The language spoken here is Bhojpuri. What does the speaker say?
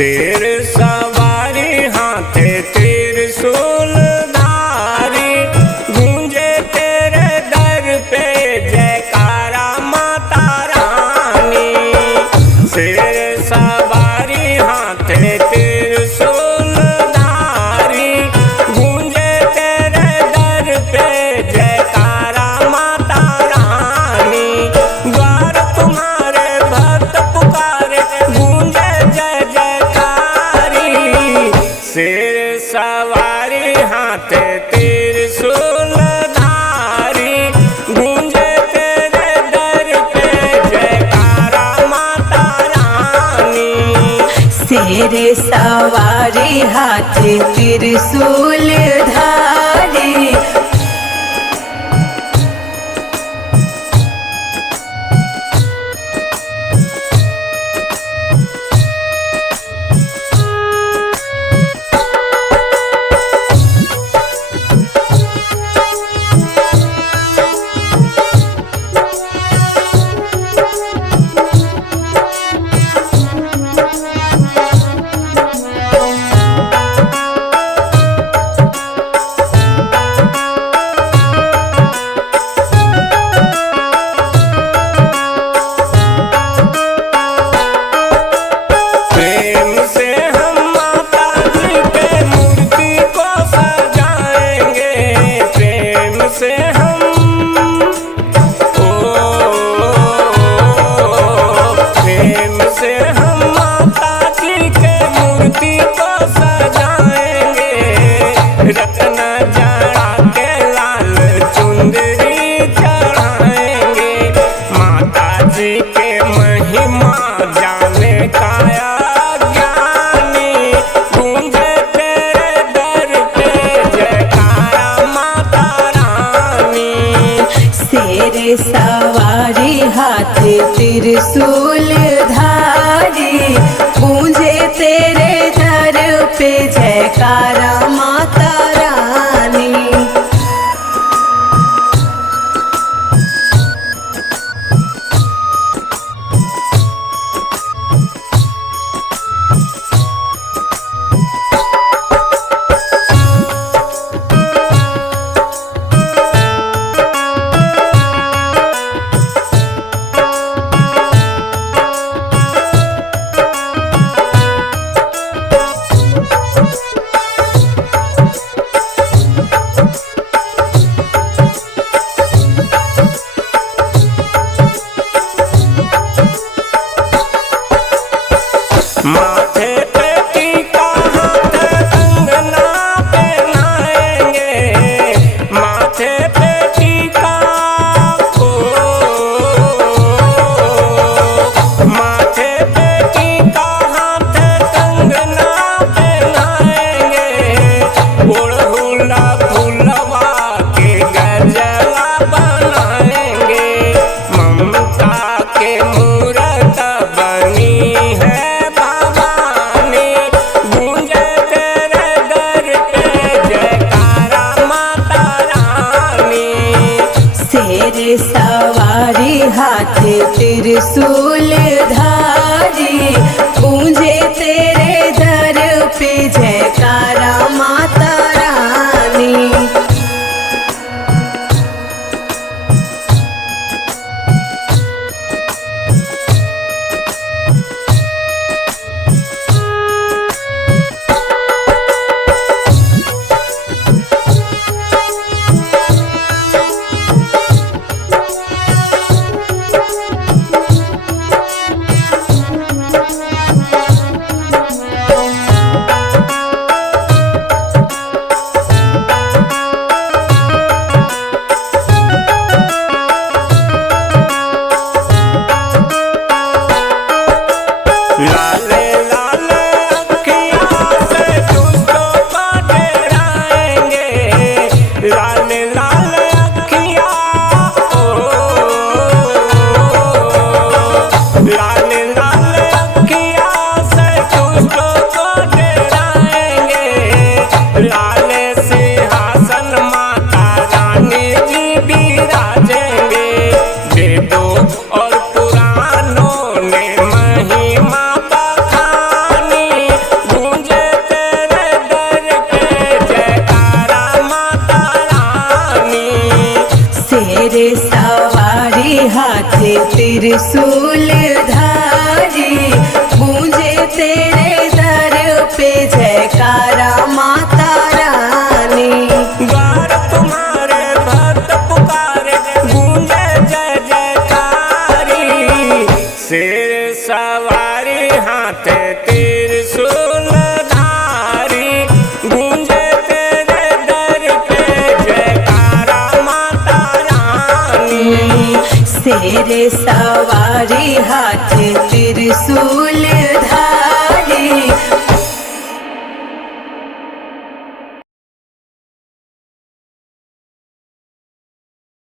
शेर सवारी हाथे त्रिशूल धारी, गूंजे तेरे दर पे जयकारा माता रानी। शेर सवारी हाथे त्रिशूल धारी, गूंजे तेरे दर पे जयकारा माता रानी। द्वार तुम्हारे भक्त पुकारे, गूंजे जय जयकारी। शेर सवारी हाथे त्रिशूल धारी, गूंजे तेरे दर पे जयकारा माता रानी। शेर सवारी हाथे त्रिशूल धारी, प्रेम से हम माता जी के मूर्ति को सजाएंगे। प्रेम से हम प्रेम से हम माता जी के मूर्ति को सजाएंगे। रत्न जड़ा के लाल चुंदरी चढ़ाएंगे। माता जी के महिमा जाने काया ज्ञानी, गूंजे तेरे दर पे जयकारा माता रानी। शेर सवारी हाथे त्रिशूल धारी, गूंजे तेरे दर पे जयकारा माता रानी। माथे पे टीका हाथ कंगना पहनाएंगे। माथे पे टीका माथे पे टीका हाथ कंगना पहनाएंगे। ओढ़हुला फूलवा के गजला बनाएंगे। ममता के मूरत बनी है भवानी, त्रिशूल धारी, गूंजे तेरे दर पे जयकारा माता रानी। द्वार तुम्हारे भक्त पुकारे, गूंजे जय जयकारी। शेर सवारी हाथ त्रिशूल धारी, गूंजे तेरे दर पे जयकारा माता रानी। शेर सवारी हाथ त्रिशूल